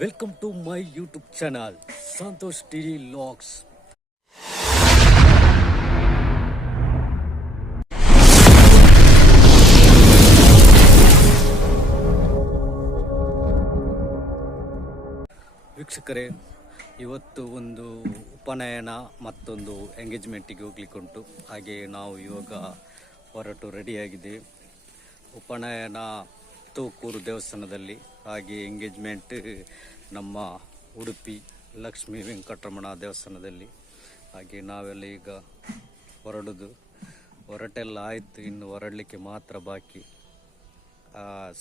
Welcome to my YouTube channel Santosh TV logs. ವೀಕ್ಷಕರೇ, ಇವತ್ತು ಒಂದು ಉಪನಯನ ಮತ್ತೊಂದು ಎಂಗೇಜ್ಮೆಂಟಿಗೆ ಹೋಗ್ಲಿಕ್ಕುಂಟು. ಹಾಗೆ ನಾವು ಇವಾಗ ಹೊರಟು ರೆಡಿಯಾಗಿದ್ದೇವೆ. ಉಪನಯನ ತೂಕೂರು ದೇವಸ್ಥಾನದಲ್ಲಿ, ಹಾಗೆ ಎಂಗೇಜ್ಮೆಂಟ್ ನಮ್ಮ ಉಡುಪಿ ಲಕ್ಷ್ಮೀ ವೆಂಕಟರಮಣ ದೇವಸ್ಥಾನದಲ್ಲಿ. ಹಾಗೆ ನಾವೆಲ್ಲ ಈಗ ಹೊರಟೆಲ್ಲ ಆಯಿತು, ಇನ್ನು ಹೊರಡಲಿಕ್ಕೆ ಮಾತ್ರ ಬಾಕಿ.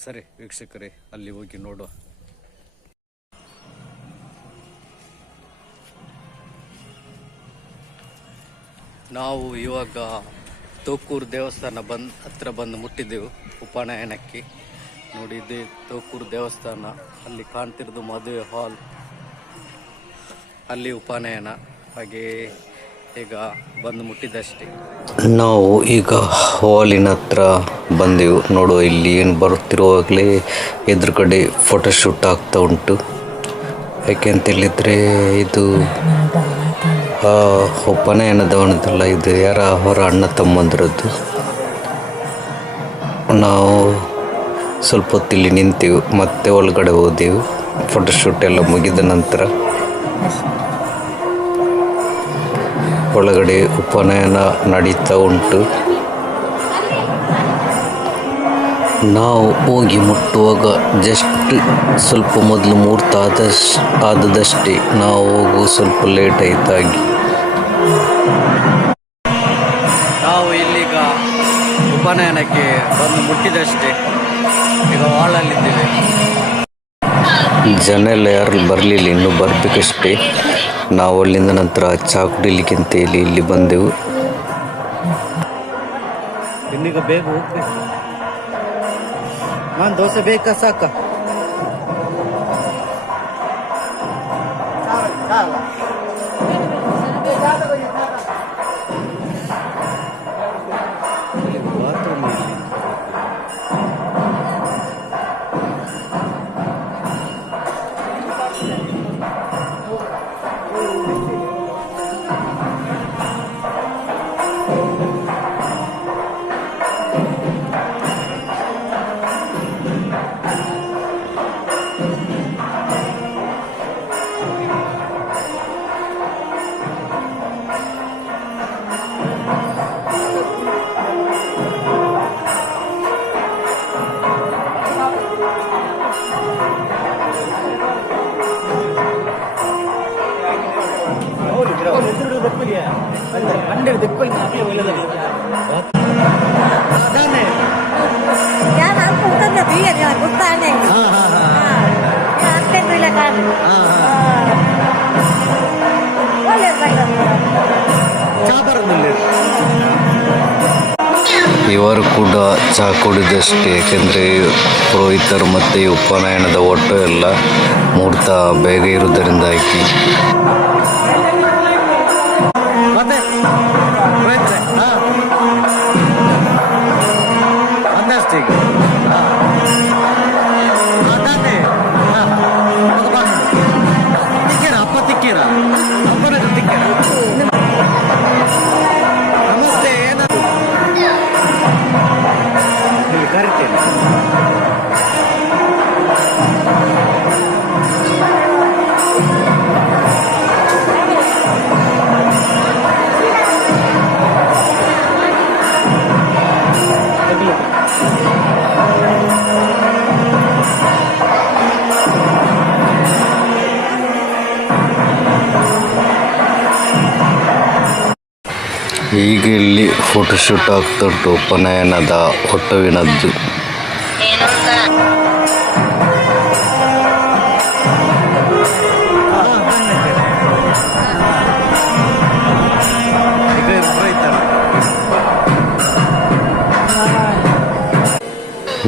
ಸರಿ ವೀಕ್ಷಕರೇ, ಅಲ್ಲಿ ಹೋಗಿ ನೋಡುವ. ನಾವು ಇವಾಗ ತೂಕೂರು ದೇವಸ್ಥಾನ ಹತ್ರ ಬಂದು ಮುಟ್ಟಿದ್ದೆವು ಉಪನಯನಕ್ಕೆ. ನೋಡಿ, ಇದೆ ತೂಕೂರು ದೇವಸ್ಥಾನ. ಅಲ್ಲಿ ಕಾಣ್ತಿರೋದು ಮದುವೆ ಹಾಲ್, ಅಲ್ಲಿ ಉಪನಯನ. ಹಾಗೆ ಈಗ ಬಂದು ಮುಟ್ಟಿದ್ದಷ್ಟೇ. ನಾವು ಈಗ ಹಾಲಿನ ಹತ್ರ ಬಂದೆವು. ನೋಡುವ, ಇಲ್ಲಿ ಏನು ಬರುತ್ತಿರುವಾಗಲೇ ಎದುರುಗಡೆ ಫೋಟೋಶೂಟ್ ಆಗ್ತಾ ಉಂಟು. ಯಾಕೆಂತೇಳಿದರೆ ಇದು ಉಪನಯನದವನದಲ್ಲ, ಇದು ಯಾರ ಅವರ ಅಣ್ಣ ತಮ್ಮಂದಿರದ್ದು. ನಾವು ಸ್ವಲ್ಪ ಹೊತ್ತಿಲ್ಲಿ ನಿಂತೆವು, ಮತ್ತೆ ಒಳಗಡೆ ಹೋದೆವು. ಫೋಟೋಶೂಟ್ ಎಲ್ಲ ಮುಗಿದ ನಂತರ ಒಳಗಡೆ ಉಪನಯನ ನಡೀತಾ ಉಂಟು. ನಾವು ಹೋಗಿ ಮುಟ್ಟುವಾಗ ಜಸ್ಟ್ ಸ್ವಲ್ಪ ಮೊದಲು ಮುಹೂರ್ತ ಆದದಷ್ಟೇ. ನಾವು ಹೋಗು ಸ್ವಲ್ಪ ಲೇಟ್ ಆಯ್ತಾಗಿ. ನಾವು ಇಲ್ಲಿಗ ಉಪನಯನಕ್ಕೆ ಬಂದು ಮುಟ್ಟಿದಷ್ಟೇ. ಈಗ ಹಾಲಲ್ಲಿದ್ದೇವೆ. ಜನ ಎಲ್ಲ ಯಾರು ಬರಲಿಲ್ಲ, ಇನ್ನೂ ಬರಬೇಕಷ್ಟೇ. ನಾವು ಅಲ್ಲಿಂದ ನಂತರ ಚಹಾ ಕುಡಿಲಿಕ್ಕೆ ಅಂತ ಹೇಳಿ ಇಲ್ಲಿ ಬಂದೆವು. ಇನ್ನೀಗ ಬೇಗ ಹೋಗ್ಬೇಕು. ನಾನು ದೋಸೆ ಬೇಕಾ ಸಾಕ? ಇವರು ಕೂಡ ಚಹಾ ಕುಡಿದಷ್ಟೇ. ಏಕೆಂದರೆ ಪುರೋಹಿತರು ಮತ್ತು ಉಪನಯನದ ಒಟ್ಟು ಎಲ್ಲ ಮುಹೂರ್ತ ಬೇಗ ಇರುವುದರಿಂದಾಗಿ ಈಗ ಇಲ್ಲಿ ಫೋಟೋಶೂಟ್ ಆಗ್ತುಂಟು ಉಪನಯನದ ಒಟ್ಟುವಿನದ್ದು.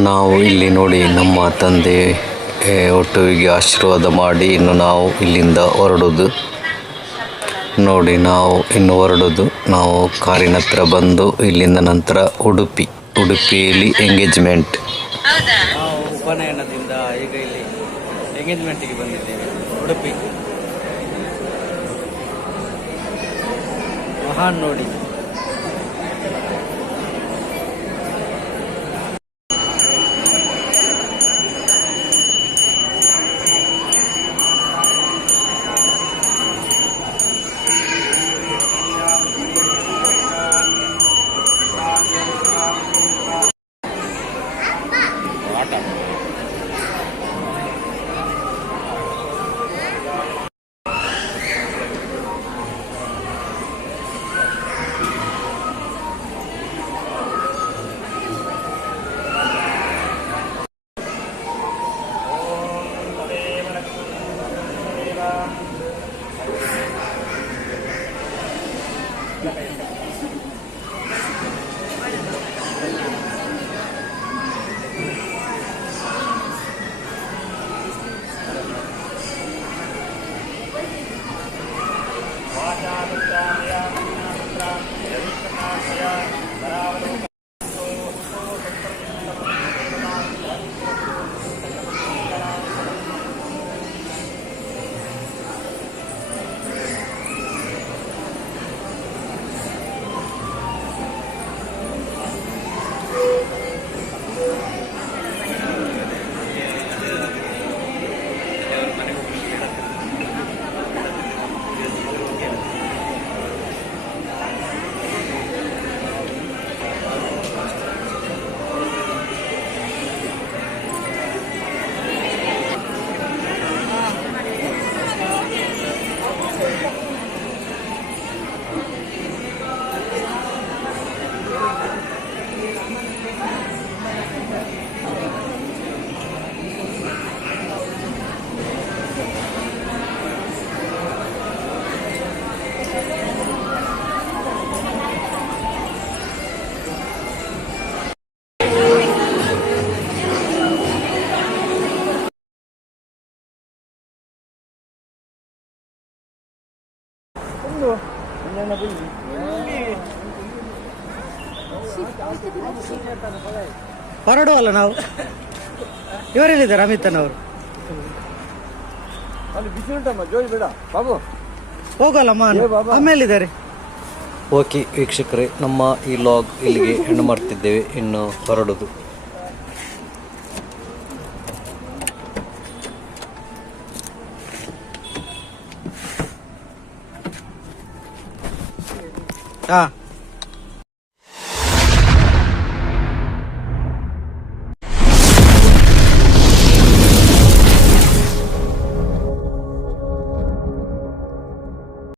ನಾವು ಇಲ್ಲಿ ನೋಡಿ, ನಮ್ಮ ತಂದೆ ಒಟ್ಟುವಿಗೆ ಆಶೀರ್ವಾದ ಮಾಡಿ ಇನ್ನು ನಾವು ಇಲ್ಲಿಂದ ಹೊರಡೋದು. ನೋಡಿ, ನಾವು ಇನ್ನು ಹೊರಡೋದು. ನಾವು ಕಾರಿನ ಹತ್ರ ಬಂದು ಇಲ್ಲಿಂದ ನಂತರ ಉಡುಪಿಯಲ್ಲಿ ಎಂಗೇಜ್ಮೆಂಟ್. ಉಪನಯನದಿಂದ ಈಗ ಇಲ್ಲಿ ಎಂಗೇಜ್ಮೆಂಟಿಗೆ ಬಂದಿದ್ದೇವೆ ಉಡುಪಿ. ಮಹಾನ್ ನೋಡಿ. ಹೊರಡುವಲ್ಲ ನಾವು. ಇವರೆಲ್ಲಿದ್ದಾರೆ ಅಮಿತನವರು? ಅಲ್ಲಿ ಬಿಸಿ ಉಂಟಮ್ಮ, ಜೋಯಿ ಬೇಡ ಬಾಬು, ಹೋಗಲ್ಲಮ್ಮ ಆಮೇಲಿದ್ದಾರೆ. ಓಕೆ ವೀಕ್ಷಕರೇ, ನಮ್ಮ ಈ ಲಾಗ್ ಇಲ್ಲಿಗೆ ಹೆಣ್ಣು ಮಾಡ್ತಿದ್ದೇವೆ. ಇನ್ನು ಹೊರಡುದು. ಹಾಂ